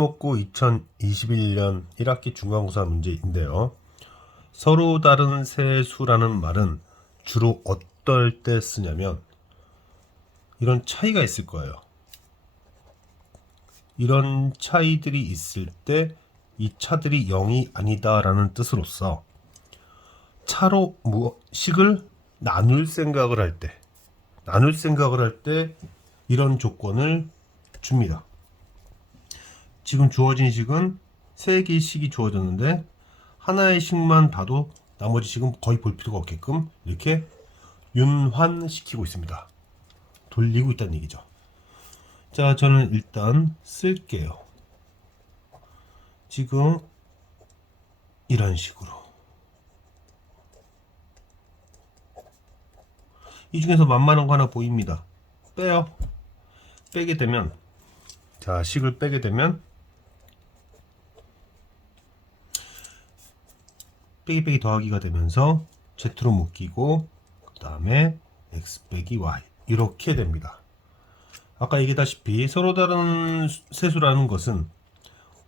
특목고 2021년 1학기 중간고사 문제인데요. 서로 다른 세 수라는 말은 주로 어떨 때 쓰냐면 이런 차이가 있을 거예요. 이런 차이들이 있을 때 이 차들이 0이 아니다 라는 뜻으로서 차로 식을 나눌 생각을 할 때 이런 조건을 줍니다. 지금 주어진 식은 3개의 식이 주어졌는데 하나의 식만 봐도 나머지 식은 거의 볼 필요가 없게끔 이렇게 윤환시키고 있습니다. 돌리고 있다는 얘기죠. 자, 저는 일단 쓸게요. 지금 이런 식으로 이 중에서 만만한 거 하나 보입니다. 빼요. 빼게 되면 자, 식을 빼게 되면 빼기 더하기가 되면서 Z로 묶이고 그 다음에 X 빼기 Y 이렇게 됩니다. 아까 얘기했다시피 서로 다른 세수라는 것은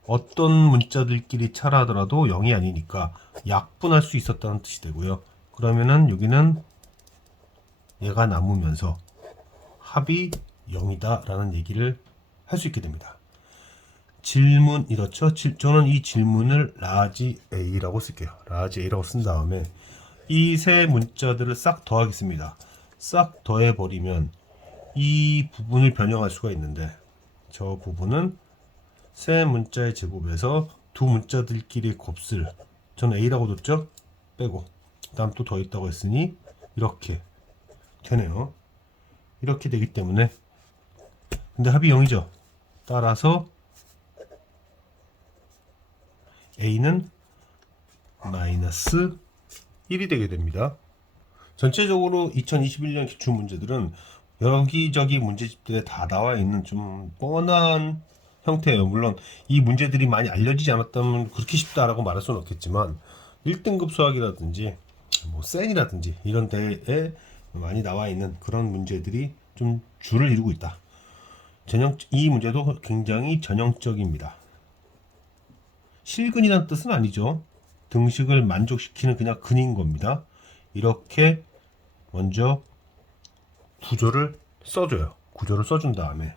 어떤 문자들끼리 차라 하더라도 0이 아니니까 약분할 수 있었다는 뜻이 되고요. 그러면은 여기는 얘가 남으면서 합이 0이다 라는 얘기를 할 수 있게 됩니다. 질문 이렇죠. 저는 이 질문을 라지 A라고 쓸게요. 라지 A라고 쓴 다음에 이 세 문자들을 싹 더하겠습니다. 싹 더해버리면 이 부분을 변형할 수가 있는데 저 부분은 세 문자의 제곱에서 두 문자들끼리의 곱슬 저는 A라고 뒀죠. 빼고 그 다음 또 더했다고 했으니 이렇게 되네요. 이렇게 되기 때문에 근데 합이 0이죠. 따라서 A는 마이너스 1이 되게 됩니다. 전체적으로 2021년 기출 문제들은 여기저기 문제집들에 다 나와 있는 좀 뻔한 형태예요. 물론 이 문제들이 많이 알려지지 않았다면 그렇게 쉽다라고 말할 수는 없겠지만 1등급 수학이라든지 뭐 센이라든지 이런 데에 많이 나와 있는 그런 문제들이 좀 줄을 이루고 있다. 이 문제도 굉장히 전형적입니다. 실근이란 뜻은 아니죠. 등식을 만족시키는 그냥 근인 겁니다. 이렇게 먼저 구조를 써줘요. 구조를 써준 다음에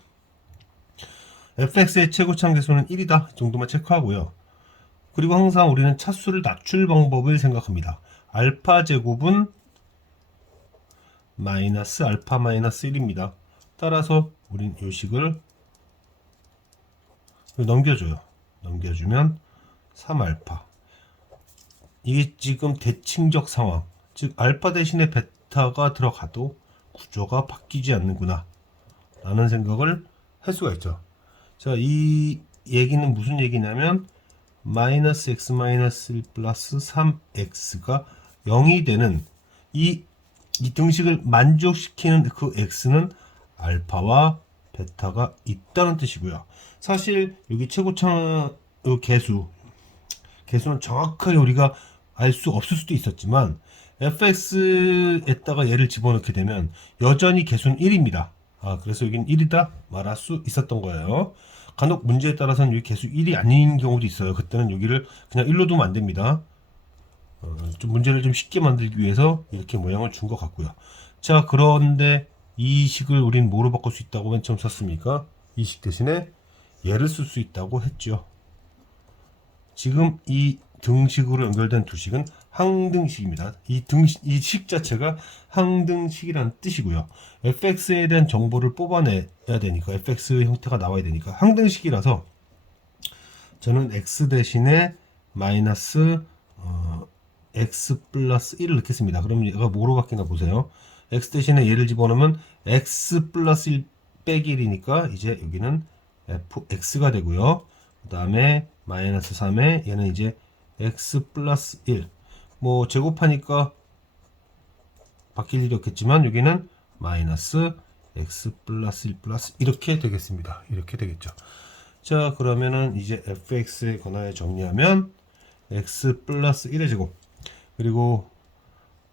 fx의 최고참 계수는 1이다 정도만 체크하고요. 그리고 항상 우리는 차수를 낮출 방법을 생각합니다. 알파 제곱은 마이너스 알파 마이너스 1입니다. 따라서 우린 이 식을 넘겨줘요. 넘겨주면 3알파. 이게 지금 대칭적 상황. 즉 알파 대신에 베타가 들어가도 구조가 바뀌지 않는구나 라는 생각을 할 수가 있죠. 자, 이 얘기는 무슨 얘기냐면 마이너스 x 마이너스 1 플러스 3x가 0이 되는 이 등식을 만족시키는 그 x는 알파와 베타가 있다는 뜻이고요. 사실 여기 최고참 개수는 정확하게 우리가 알 수 없을 수도 있었지만 fx에다가 얘를 집어넣게 되면 여전히 개수는 1입니다. 그래서 여긴 1이다 말할 수 있었던 거예요. 간혹 문제에 따라서는 여기 개수 1이 아닌 경우도 있어요. 그때는 여기를 그냥 1로 두면 안 됩니다. 좀 문제를 좀 쉽게 만들기 위해서 이렇게 모양을 준 것 같고요. 자, 그런데 이 식을 우린 뭐로 바꿀 수 있다고 맨 처음 썼습니까? 이 식 대신에 얘를 쓸 수 있다고 했죠. 지금 이 등식으로 연결된 두 식은 항등식입니다. 이 식 자체가 항등식이라는 뜻이고요. fx에 대한 정보를 뽑아내야 되니까 fx 형태가 나와야 되니까 항등식이라서 저는 x 대신에 마이너스 x 플러스 1을 넣겠습니다. 그럼 얘가 뭐로 바뀌나 보세요. x 대신에 얘를 집어넣으면 x 플러스 1 빼기 1이니까 이제 여기는 fx가 되고요. 그 다음에 마이너스 3에 얘는 이제 x 플러스 1 뭐 제곱하니까 바뀔 일이 없겠지만 여기는 마이너스 x 플러스 1 플러스 이렇게 되겠습니다. 이렇게 되겠죠. 자, 그러면은 이제 fx에 관하여 정리하면 x 플러스 1의 제곱 그리고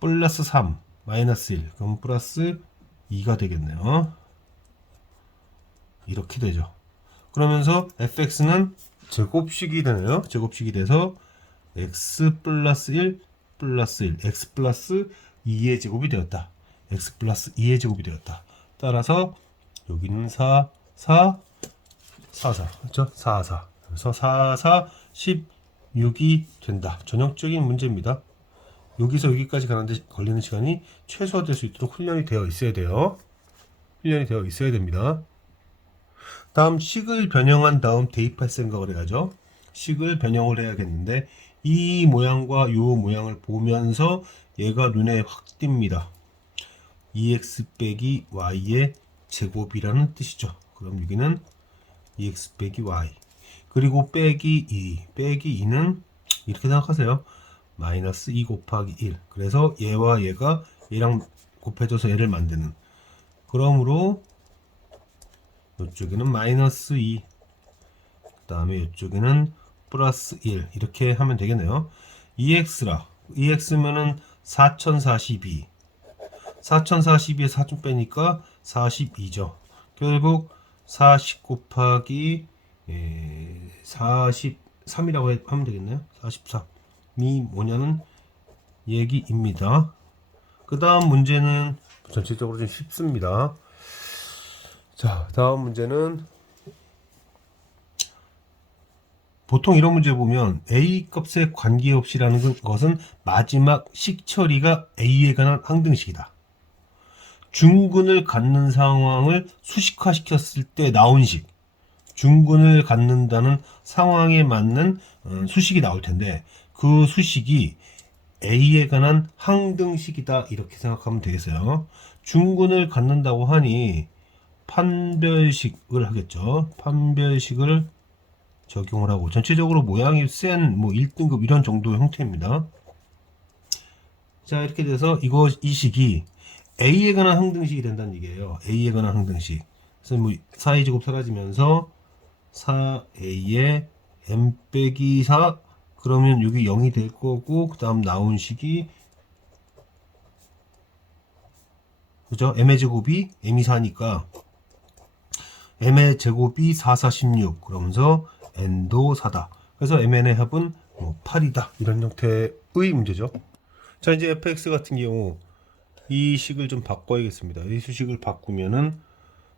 플러스 3 마이너스 1 그럼 플러스 2가 되겠네요. 이렇게 되죠. 그러면서 fx는 제곱식이 되네요. 제곱식이 돼서 x 플러스 1 플러스 1 x 플러스 2의 제곱이 되었다. x 플러스 2의 제곱이 되었다. 따라서 여기는 4 4 4 4 그렇죠? 4 4 그래서 4 4 16이 된다. 전형적인 문제입니다. 여기서 여기까지 가는데 걸리는 시간이 최소화될 수 있도록 훈련이 되어 있어야 돼요. 훈련이 되어 있어야 됩니다. 다음 식을 변형한 다음 대입할 생각을 해야죠. 식을 변형을 해야겠는데 이 모양과 이 모양을 보면서 얘가 눈에 확 띕니다. 2x 빼기 y의 제곱이라는 뜻이죠. 그럼 여기는 2x 빼기 y 그리고 빼기 2 빼기 2는 이렇게 생각하세요. 마이너스 2 곱하기 1 그래서 얘와 얘가 얘랑 곱해져서 얘를 만드는 그러므로 이쪽에는 마이너스 2 그 다음에 이쪽에는 플러스 1 이렇게 하면 되겠네요. 2x라 2x면은 4042 4042에 4좀 빼니까 42죠. 결국 40 곱하기 43이라고 하면 되겠네요. 43이 뭐냐는 얘기입니다. 그 다음 문제는 전체적으로 좀 쉽습니다. 자, 다음 문제는 보통 이런 문제 보면 a 값에 관계없이라는 것은 마지막 식 처리가 a에 관한 항등식이다. 중근을 갖는 상황을 수식화시켰을 때 나온 식, 중근을 갖는다는 상황에 맞는 수식이 나올 텐데 그 수식이 a에 관한 항등식이다 이렇게 생각하면 되겠어요. 중근을 갖는다고 하니 판별식을 하겠죠. 판별식을 적용을 하고 전체적으로 모양이 센 뭐 1등급 이런 정도의 형태입니다. 자, 이렇게 돼서 이 식이 a에 관한 항등식이 된다는 얘기예요. a에 관한 항등식. 그래서 뭐 4a 제곱 사라지면서 4a에 m 빼기 4 그러면 여기 0이 될 거고 그 다음 나온 식이 그죠? m의 제곱이 m이 4니까 m의 제곱이 4, 4, 16 그러면서 n도 4다. 그래서 mn의 합은 8이다. 이런 형태의 문제죠. 자, 이제 fx 같은 경우 이 식을 좀 바꿔야겠습니다. 이 수식을 바꾸면은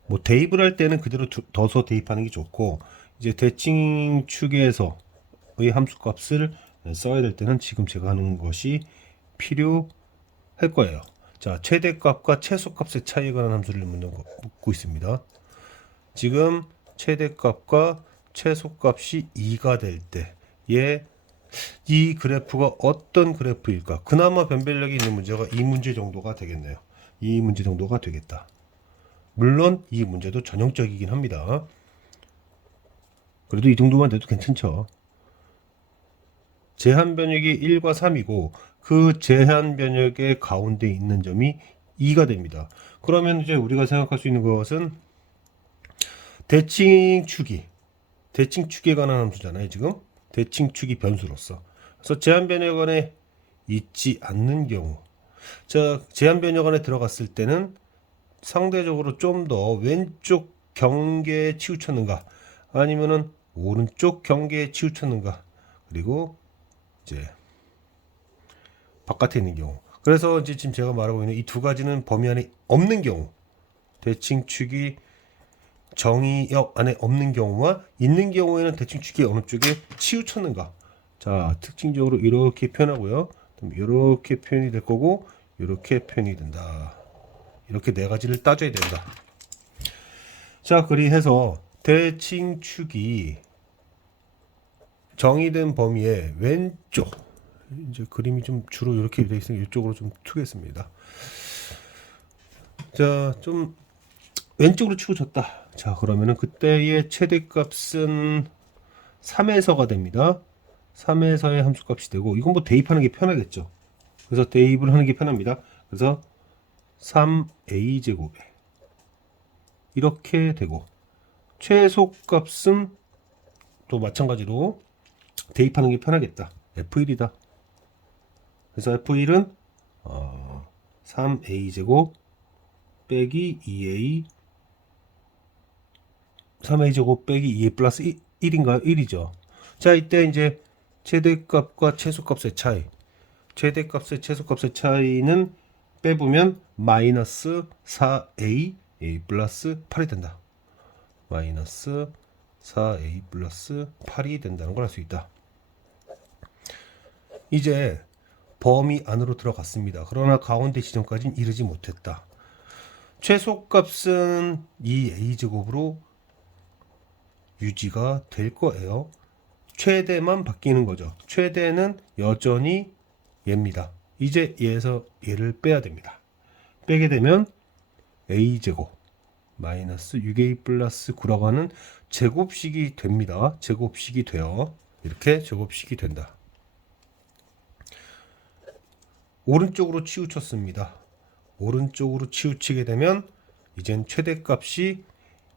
뭐 대입을 할 때는 그대로 둬서 대입하는 게 좋고 이제 대칭축에서의 함수값을 써야 될 때는 지금 제가 하는 것이 필요할 거예요. 자, 최대값과 최소값의 차이에 관한 함수를 묻고 있습니다. 지금 최대값과 최소값이 2가 될 때에 이 그래프가 어떤 그래프일까? 그나마 변별력이 있는 문제가 이 문제 정도가 되겠네요. 이 문제 정도가 되겠다. 물론 이 문제도 전형적이긴 합니다. 그래도 이 정도만 돼도 괜찮죠. 제한 변역이 1과 3이고 그 제한 변역의 가운데 있는 점이 2가 됩니다. 그러면 이제 우리가 생각할 수 있는 것은 대칭축에 관한 함수잖아요. 지금 대칭축이 변수로서. 그래서 제한 변역 안에 있지 않는 경우, 자, 제한 변역 안에 들어갔을 때는 상대적으로 좀 더 왼쪽 경계에 치우쳤는가 아니면은 오른쪽 경계에 치우쳤는가 그리고 이제 바깥에 있는 경우. 그래서 이제 지금 제가 말하고 있는 이 두 가지는 범위 안에 없는 경우, 대칭축이 정의역 안에 없는 경우와 있는 경우에는 대칭축이 어느 쪽에 치우쳤는가. 자, 특징적으로 이렇게 표현하고요. 이렇게 표현이 될 거고 이렇게 표현이 된다. 이렇게 네 가지를 따져야 된다. 자, 그리해서 대칭축이 정의된 범위의 왼쪽, 이제 그림이 좀 주로 이렇게 되어 있으니 이쪽으로 좀 투겠습니다. 자, 좀 왼쪽으로 치우쳤다. 자, 그러면은 그때의 최대값은 3에서가 됩니다. 3에서의 함수값이 되고 이건 뭐 대입하는 게 편하겠죠. 그래서 대입을 하는 게 편합니다. 그래서 3a 제곱에 이렇게 되고 최소값은 또 마찬가지로 대입하는 게 편하겠다. f1이다. 그래서 f1은 3a 제곱 빼기 2a 3a 제곱 빼기 2a 플러스 1인가요? 1이죠. 자, 이때 이제 최대값과 최소값의 차이. 최대값의 최소값의 차이는 빼보면 마이너스 4a 플러스 8이 된다. 마이너스 4a 플러스 8이 된다는 걸 알 수 있다. 이제 범위 안으로 들어갔습니다. 그러나 가운데 지점까지는 이르지 못했다. 최소값은 이 a제곱으로 유지가 될 거예요. 최대만 바뀌는 거죠. 최대는 여전히 얘입니다. 이제 얘에서 얘를 빼야 됩니다. 빼게 되면 a제곱 마이너스 6a 플러스 9라고 하는 제곱식이 됩니다. 제곱식이 돼요. 이렇게 제곱식이 된다. 오른쪽으로 치우쳤습니다. 오른쪽으로 치우치게 되면 이젠 최대값이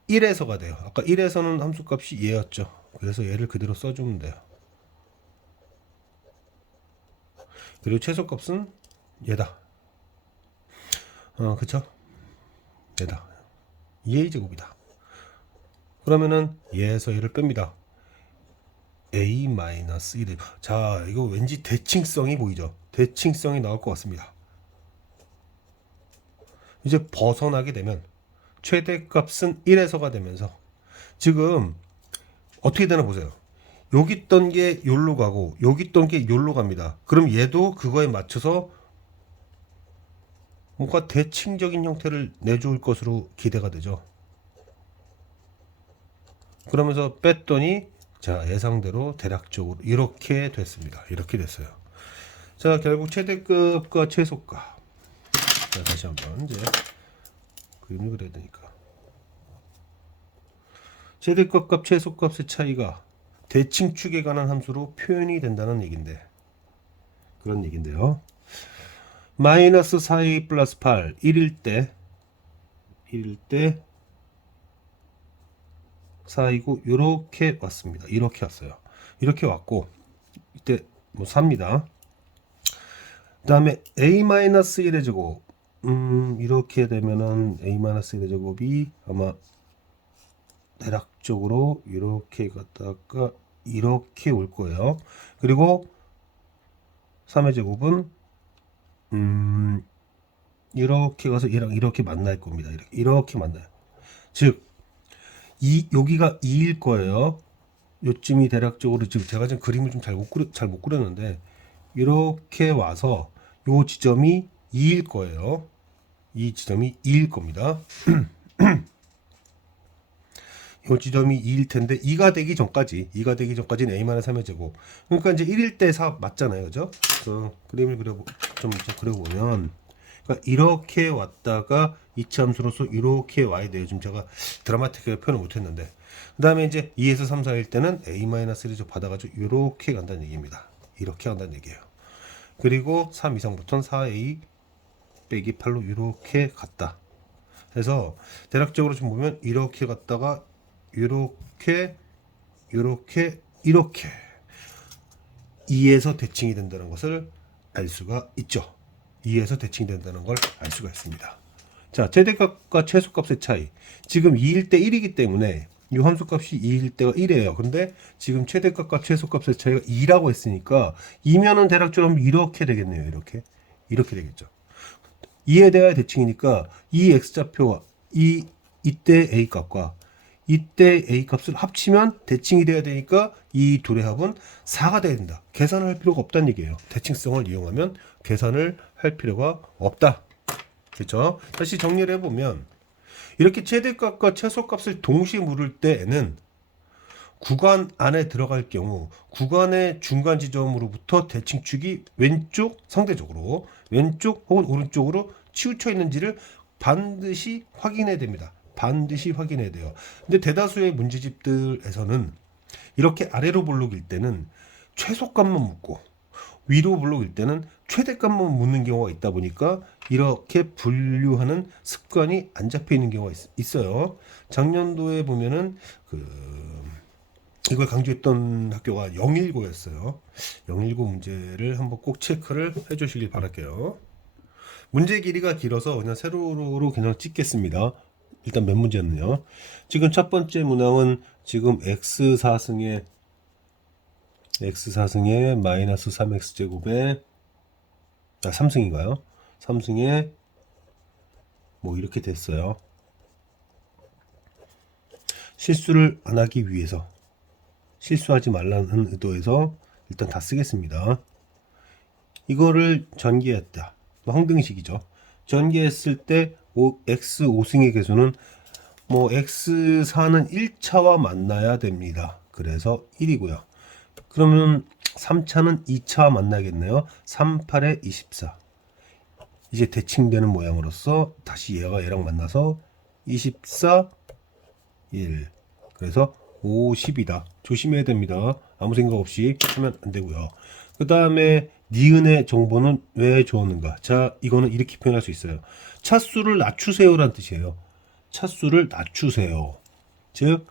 1에서가 돼요. 아까 1에서는 함수값이 얘였죠. 그래서 얘를 그대로 써주면 돼요. 그리고 최소값은 얘다. 그쵸? 얘다. 2a제곱이다. 그러면은 얘에서 얘를 뺍니다. a-1. 자, 이거 왠지 대칭성이 보이죠? 대칭성이 나올 것 같습니다. 이제 벗어나게 되면 최대값은 1에서가 되면서 지금 어떻게 되나 보세요. 여기 있던 게 요로 가고 여기 있던 게 요로 갑니다. 그럼 얘도 그거에 맞춰서 뭔가 대칭적인 형태를 내줄 것으로 기대가 되죠. 그러면서 뺐더니 자, 예상대로 대략적으로 이렇게 됐습니다. 이렇게 됐어요. 자, 결국 최대값과 최소값. 자, 다시 한번 이제 그림을 그려야 되니까. 최대값과 최소값의 차이가 대칭축에 관한 함수로 표현이 된다는 얘긴데, 그런 얘긴데요. 마이너스 4a 플러스 8 1일 때 4이고 이렇게 왔습니다. 이렇게 왔어요. 이렇게 왔고 이때 뭐 4입니다. 그 다음에 a-1의 제곱 이렇게 되면은 a-1의 제곱이 아마 대략적으로 이렇게 갔다가 이렇게 올 거예요. 그리고 3의 제곱은 이렇게 가서 얘랑 이렇게 만날 겁니다. 이렇게 만나요. 즉 여기가 2일 거예요. 요쯤이 대략적으로 지금 제가 지금 그림을 좀 잘 못 그렸는데 이렇게 와서 요 지점이 2일 거예요. 이 지점이 2일 겁니다. 요 지점이 2일 텐데 2가 되기 전까지는 a-3의 제곱. 그러니까 이제 1일 때 4 맞잖아요. 그죠? 그 그림을 좀 그려보면 그러니까 이렇게 왔다가 이치 함수로서 이렇게 와야 돼요. 지금 제가 드라마틱하게 표현을 못했는데 그 다음에 이제 2에서 3, 4일 때는 a-1을 받아가지고 이렇게 간다는 얘기입니다. 이렇게 간다는 얘기예요. 그리고 3 이상부터는 4a 빼기 8로 이렇게 갔다. 그래서 대략적으로 좀 보면 이렇게 갔다가 이렇게 2에서 대칭이 된다는 것을 알 수가 있죠. 2에서 대칭이 된다는 걸 알 수가 있습니다. 자, 최대값과 최소값의 차이. 지금 2일 때 1이기 때문에 이 함수값이 2일 때가 1이에요. 근데 지금 최대값과 최소값의 차이가 2라고 했으니까 2면은 대략적으로 이렇게 되겠네요. 이렇게 되겠죠. 2에 대하여 대칭이니까 이 x좌표와 이때 a값과 이때 a값을 합치면 대칭이 돼야 되니까 이 둘의 합은 4가 돼야 된다. 계산을 할 필요가 없다는 얘기예요. 대칭성을 이용하면 계산을 할 필요가 없다. 그렇죠? 다시 정리를 해보면 이렇게 최대값과 최소값을 동시에 물을 때에는 구간 안에 들어갈 경우 구간의 중간 지점으로부터 대칭축이 왼쪽 상대적으로 왼쪽 혹은 오른쪽으로 치우쳐 있는지를 반드시 확인해야 됩니다. 반드시 확인해야 돼요. 근데 대다수의 문제집들에서는 이렇게 아래로 볼록일 때는 최소값만 묻고 위로 볼록일 때는 최대값만 묻는 경우가 있다 보니까 이렇게 분류하는 습관이 안 잡혀 있는 경우가 있어요. 작년도에 보면은 이걸 강조했던 학교가 019였어요. 019 문제를 한번 꼭 체크를 해 주시길 바랄게요. 문제 길이가 길어서 그냥 세로로 그냥 찍겠습니다. 일단 몇 문제는요. 지금 첫 번째 문항은 지금 x4승의 x 4승에 마이너스 3x 제곱에 3승인가요? 3승에 뭐 이렇게 됐어요. 실수를 안 하기 위해서, 실수하지 말라는 의도에서 일단 다 쓰겠습니다. 이거를 전개했다. 항등식이죠. 전개했을 때 x 5승의 개수는 뭐 x4는 1차와 만나야 됩니다. 그래서 1이고요. 그러면 3차는 2차와 만나겠네요. 3, 8에 24. 이제 대칭되는 모양으로서 다시 얘가 얘랑 만나서 24, 1. 그래서 50이다. 조심해야 됩니다. 아무 생각 없이 하면 안 되고요. 그 다음에 니은의 정보는 왜 주었는가? 자, 이거는 이렇게 표현할 수 있어요. 차수를 낮추세요라는 뜻이에요. 차수를 낮추세요. 즉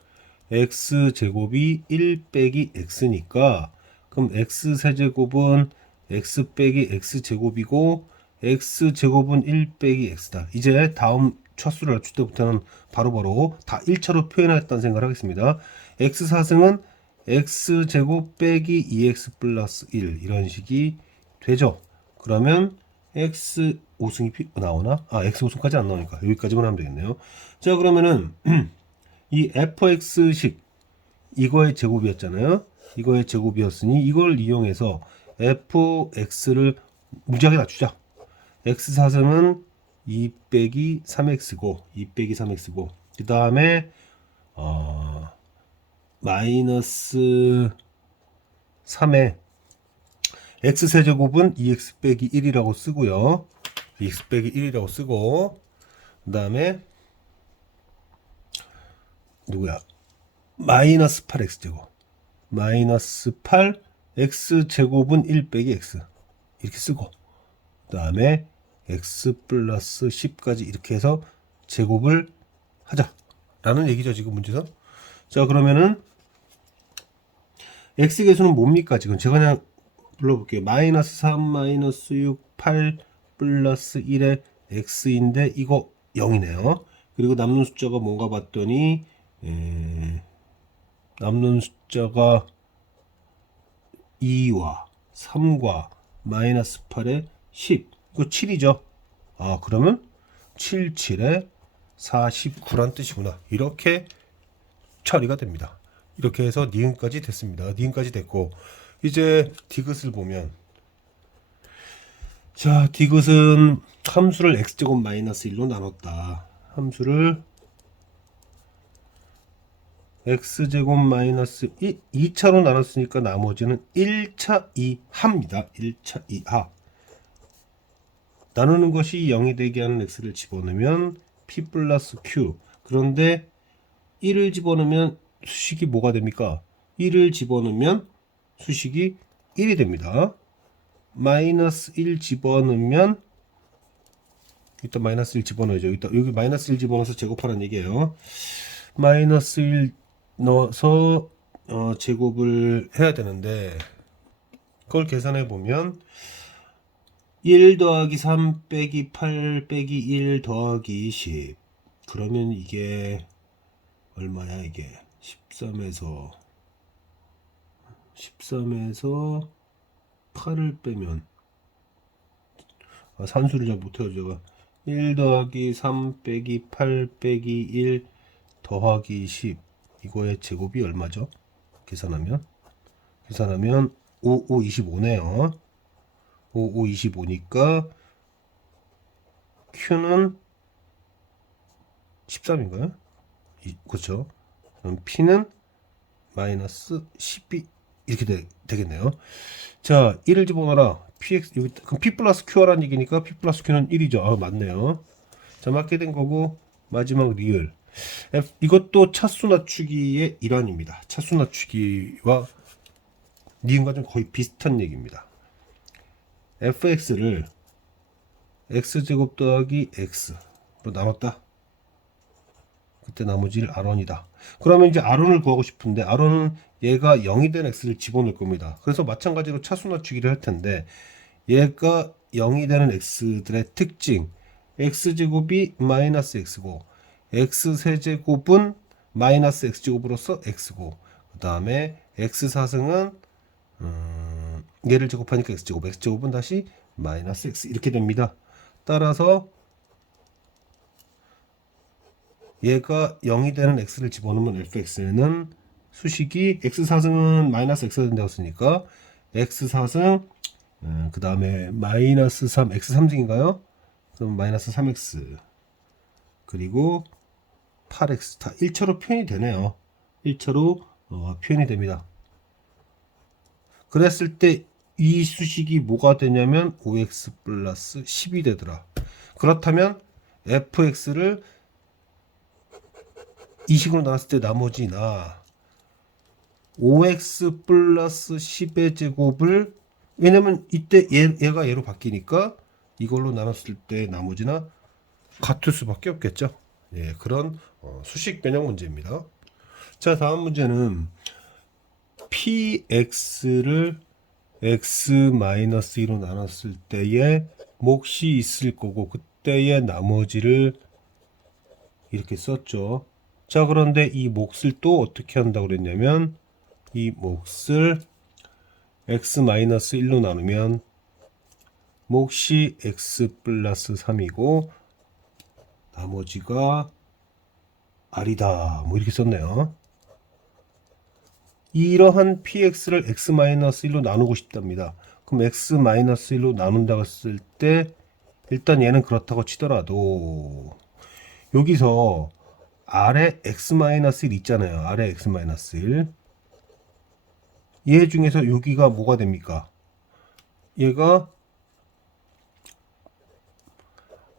x제곱이 1 빼기 x니까 그럼 x세제곱은 x 빼기 x제곱이고 x제곱은 1 빼기 x다. 이제 다음 차수를 낮출 때부터는 바로바로 다 1차로 표현했다는 생각을 하겠습니다. x4승은 x제곱 빼기 2x 플러스 1 이런 식이 되죠. 그러면 x5승이 나오나? x5승까지 안 나오니까 여기까지만 하면 되겠네요. 자, 그러면은 이 fx식 이거의 제곱이었잖아요. 이거의 제곱이었으니 이걸 이용해서 fx를 무지하게 낮추자. x4승은 2 빼기 3x고 2 빼기 3x고 그 다음에 마이너스 3에 x세제곱은 2x 빼기 1이라고 쓰고요. 2x 빼기 1이라고 쓰고 그 다음에 누구야? 마이너스 8x제곱 마이너스 8 x제곱은 1 빼기 x 이렇게 쓰고 그 다음에 x 플러스 10까지 이렇게 해서 제곱을 하자 라는 얘기죠. 지금 문제에서. 자, 그러면은 x 개수는 뭡니까? 지금 제가 그냥 불러볼게요. 마이너스 3 마이너스 6 8 플러스 1의 x인데 이거 0이네요. 그리고 남는 숫자가 뭔가 봤더니 남는 숫자가 2와 3과 마이너스 8에 10 이거 7이죠. 그러면 7, 7에 49란 뜻이구나. 이렇게 처리가 됩니다. 이렇게 해서 니은까지 됐습니다. 니은까지 됐고 이제 디귿을 보면 자, 디귿은 함수를 x제곱 마이너스 1로 나눴다. 함수를 x제곱 마이너스 2차로 나눴으니까 나머지는 1차 2하입니다. 1차 2하. 나누는 것이 0이 되게 하는 x를 집어넣으면 p 플러스 q. 그런데 1을 집어넣으면 수식이 뭐가 됩니까? 1을 집어넣으면 수식이 1이 됩니다. 마이너스 1 집어넣으면 일단 마이너스 1 집어넣어야죠. 여기 마이너스 1 집어넣어서 제곱하라는 얘기예요. 마이너스 1 넣어서 제곱을 해야 되는데 그걸 계산해 보면 1 더하기 3 빼기 8 빼기 1 더하기 10 그러면 이게 얼마야? 이게 13에서 8을 빼면 산수를 잘 못해요 제가. 1 더하기 3 빼기 8 빼기 1 더하기 10 이거의 제곱이 얼마죠? 계산하면 5, 5, 25네요. 5, 5, 25니까 Q는 13인가요? 그렇죠. 그럼 P는 마이너스 12 이렇게 되겠네요. 자, 1을 집어넣어라. PX 여기 그럼 P 플러스 Q라는 얘기니까 P 플러스 Q는 1이죠. 맞네요. 자, 맞게 된 거고 마지막 리을 이것도 차수 낮추기의 일환입니다. 차수 낮추기와 니은과 좀 거의 비슷한 얘기입니다. fx를 x제곱 더하기 x로 나눴다. 그때 나머지를 r1이다. 그러면 이제 r1을 구하고 싶은데 r1은 얘가 0이 된 x를 집어넣을 겁니다. 그래서 마찬가지로 차수 낮추기를 할 텐데 얘가 0이 되는 x들의 특징 x제곱이 마이너스 x고 x세제곱은 마이너스 x제곱으로서 x고 그 다음에 x4승은 얘를 제곱하니까 x제곱, x제곱은 다시 마이너스 x 이렇게 됩니다. 따라서 얘가 0이 되는 x를 집어넣으면 fx는 수식이 x4승은 마이너스 x가 된다고 했으니까 x4승 그 다음에 마이너스 3 x3승인가요? 그럼 마이너스 3x 그리고 8x 다 1차로 표현이 되네요. 1차로 표현이 됩니다. 그랬을 때 이 수식이 뭐가 되냐면 5x 플러스 10이 되더라. 그렇다면 fx를 이 식으로 나왔을 때 나머지나 5x 플러스 10의 제곱을 왜냐면 이때 얘가 얘로 바뀌니까 이걸로 나눴을 때 나머지나 같을 수밖에 없겠죠. 예, 그런 수식 변형 문제입니다. 자, 다음 문제는 px를 x-2로 나눴을 때에 몫이 있을 거고 그때의 나머지를 이렇게 썼죠. 자, 그런데 이 몫을 또 어떻게 한다고 그랬냐면 이 몫을 x-1로 나누면 몫이 x 플러스 3이고 나머지가 r이다. 뭐 이렇게 썼네요. 이러한 px를 x-1로 나누고 싶답니다. 그럼 x-1로 나눈다고 했을 때 일단 얘는 그렇다고 치더라도 여기서 아래 x-1 있잖아요. 아래 x-1 얘 중에서 여기가 뭐가 됩니까? 얘가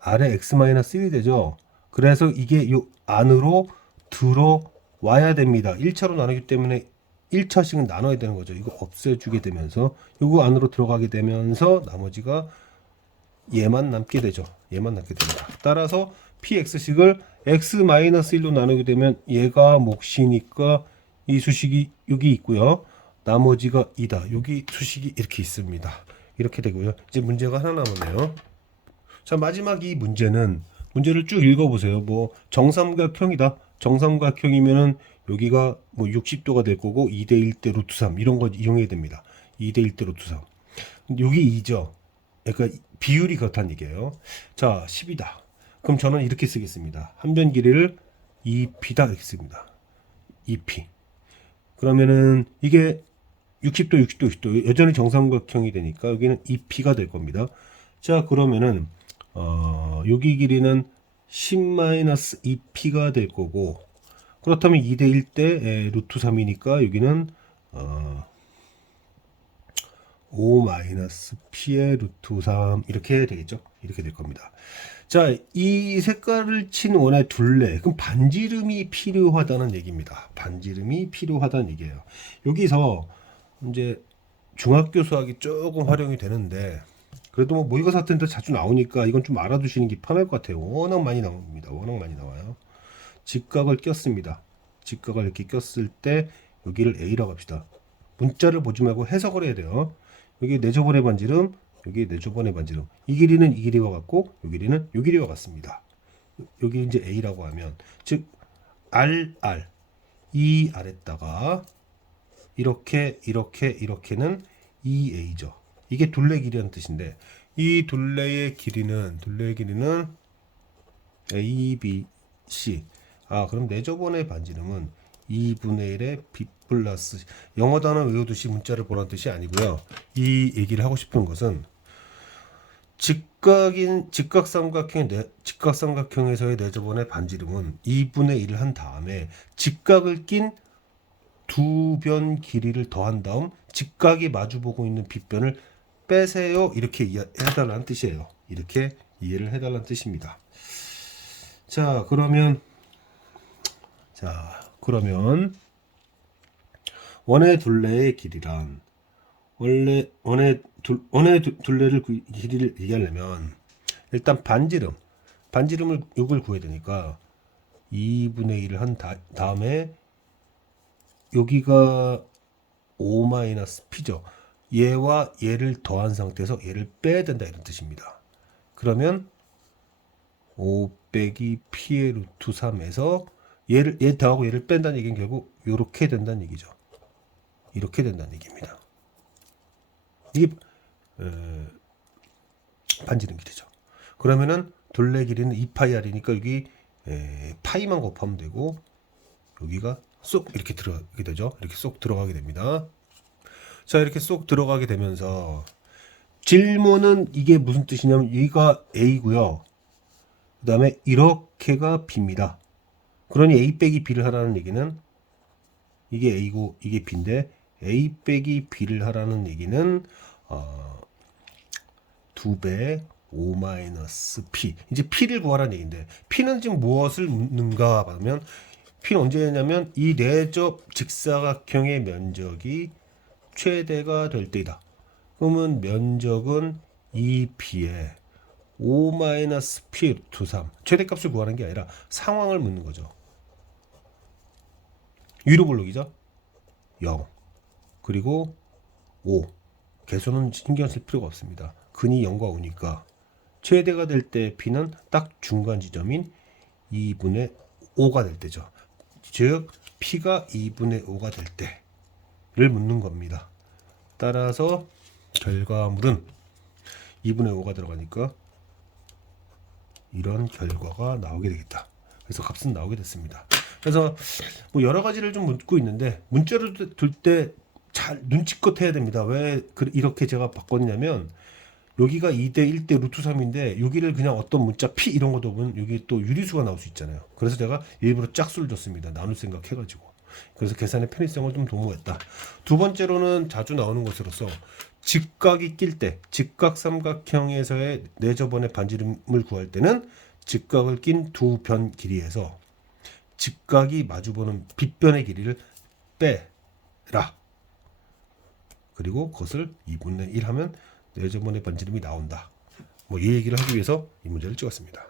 아래 x-1이 되죠. 그래서 이게 요 안으로 들어와야 됩니다. 1차로 나누기 때문에 1차씩은 나눠야 되는 거죠. 이거 없애주게 되면서 이거 안으로 들어가게 되면서 나머지가 얘만 남게 되죠. 얘만 남게 됩니다. 따라서 px식을 x-1로 나누게 되면 얘가 몫이니까 이 수식이 여기 있고요. 나머지가 2다. 여기 수식이 이렇게 있습니다. 이렇게 되고요. 이제 문제가 하나 남았네요. 자, 마지막 이 문제는 문제를 쭉 읽어보세요. 뭐 정삼각형이다. 정삼각형이면은 여기가 뭐 60도가 될 거고 2대 1대 루트 3 이런 거 이용해야 됩니다. 2대 1대 루트 3. 여기 2죠. 그러니까 비율이 그렇다는 얘기예요. 자, 10이다. 그럼 저는 이렇게 쓰겠습니다. 한 변 길이를 2p다 이렇게 씁니다. 2p. 그러면은 이게 60도, 60도, 60도 여전히 정삼각형이 되니까 여기는 2p가 될 겁니다. 자, 그러면은 여기 길이는 10-2p가 될 거고 그렇다면 2대 1대 루트 3이니까 여기는 5-p의 루트 3 이렇게 되겠죠. 이렇게 될 겁니다. 자, 이 색깔을 친 원의 둘레 그럼 반지름이 필요하다는 얘기입니다. 반지름이 필요하다는 얘기예요. 여기서 이제 중학교 수학이 조금 활용이 되는데 그래도 뭐 모의고사 같은 데 자주 나오니까 이건 좀 알아두시는 게 편할 것 같아요. 워낙 많이 나옵니다. 워낙 많이 나와요. 직각을 꼈습니다. 직각을 이렇게 꼈을 때 여기를 A라고 합시다. 문자를 보지 말고 해석을 해야 돼요. 여기 내조번의 반지름, 여기 내조번의 반지름. 이 길이는 이 길이와 같고 이 길이는 이 길이와 같습니다. 여기 이제 A라고 하면 즉 R, 이 아래다가 이렇게는 2A죠. 이게 둘레 길이라는 뜻인데 이 둘레의 길이는 A, B, C. 그럼 내저번의 반지름은 2분의 1의 B 플러스 영어 단어 외우듯이 문자를 보라는 뜻이 아니고요. 이 얘기를 하고 싶은 것은 직각삼각형에서의 내저번의 반지름은 2분의 1을 한 다음에 직각을 낀 두 변 길이를 더한 다음 직각이 마주보고 있는 빗변을 빼세요. 이렇게 해달라는 뜻이에요. 이렇게 이해를 해달라는 뜻입니다. 자, 그러면 원의 둘레의 길이란 원래 원의 둘레를 길이를 얘기하려면 일단 반지름을 이걸 구해야 되니까 2분의 1을 한 다음에 여기가 5-p죠. 얘와 얘를 더한 상태에서 얘를 빼야 된다 이런 뜻입니다. 그러면 5 빼기 p의 루트 3에서 얘 더하고 얘를 뺀다는 얘기는 결국 이렇게 된다는 얘기죠. 이렇게 된다는 얘기입니다. 이게 반지름 길이죠. 그러면은 둘레 길이는 2파이r이니까 여기 파이만 곱하면 되고 여기가 쏙 이렇게 들어가게 되죠. 이렇게 쏙 들어가게 됩니다. 자, 이렇게 쏙 들어가게 되면서 질문은 이게 무슨 뜻이냐면 여기가 A고요. 그 다음에 이렇게가 B입니다. 그러니 A 빼기 B를 하라는 얘기는 이게 A고 이게 B인데 A 빼기 B를 하라는 얘기는 2배 5 마이너스 P. 이제 P를 구하라는 얘기인데 P는 지금 무엇을 묻는가 하면 P는 언제 했냐면 이 내접 직사각형의 면적이 최대가 될 때이다. 그러면 면적은 2P에 5 마이너스 P 루트 3 최대값을 구하는 게 아니라 상황을 묻는 거죠. 위로 볼록이죠. 0 그리고 5 개수는 신경 쓸 필요가 없습니다. 근이 0과 5니까 최대가 될 때 P는 딱 중간 지점인 2분의 5가 될 때죠. 즉 P가 2분의 5가 될 때를 묻는 겁니다. 따라서 결과물은 2분의 5가 들어가니까 이런 결과가 나오게 되겠다. 그래서 값은 나오게 됐습니다. 그래서 뭐 여러 가지를 좀 묻고 있는데 문자로 둘 때 잘 눈치껏 해야 됩니다. 왜 이렇게 제가 바꿨냐면 여기가 2대 1대 루트 3인데 여기를 그냥 어떤 문자 P 이런 거 넣으면 여기 또 유리수가 나올 수 있잖아요. 그래서 제가 일부러 짝수를 줬습니다. 나눌 생각 해가지고. 그래서 계산의 편의성을 좀 도모했다. 두 번째로는 자주 나오는 것으로서 직각이 낄 때, 직각삼각형에서의 내접원의 반지름을 구할 때는 직각을 낀 두 변 길이에서 직각이 마주보는 빗변의 길이를 빼라. 그리고 그것을 2분의 1 하면 내접원의 반지름이 나온다. 뭐 이 얘기를 하기 위해서 이 문제를 찍었습니다.